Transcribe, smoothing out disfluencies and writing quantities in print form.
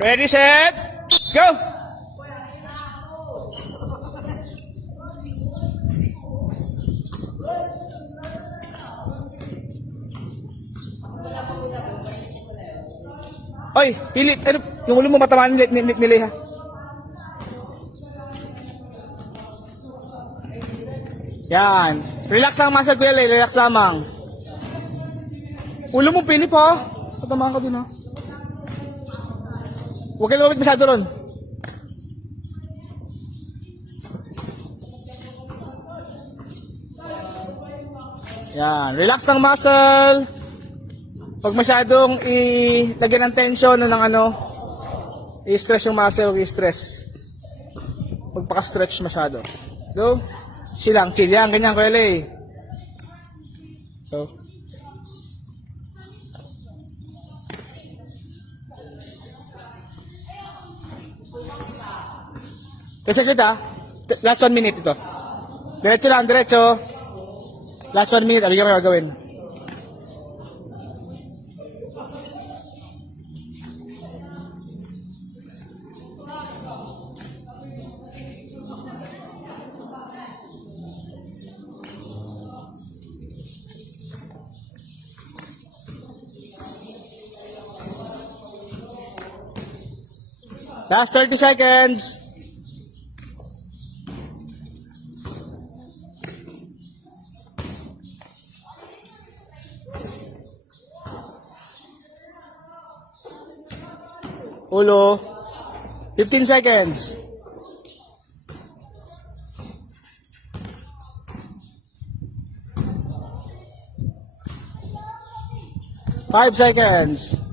Ready, set, go! Oy, pilit. Ano, yung ulo mo matamaan nila ha. Yan. Relax ang muscle ko yan, relax lamang. Ulo mo pinip ha. Patamaan ka dun ha. Huwag kayo lumamit masyado ron. Yan. Relax ng muscle. Pag masyadong ilagyan ng tension o ng ano, i-stress yung muscle, huwag i-stress. Pagpaka-stretch masyado. Go. Chill lang, chill yan. Ganyan ko eh. Go. Kasi kita, last 1 minute ito. Diretso lang, diretso. Last 1 minute, abigyan ko gagawin. Last 30 seconds. Ulo. 15 seconds. 5 seconds.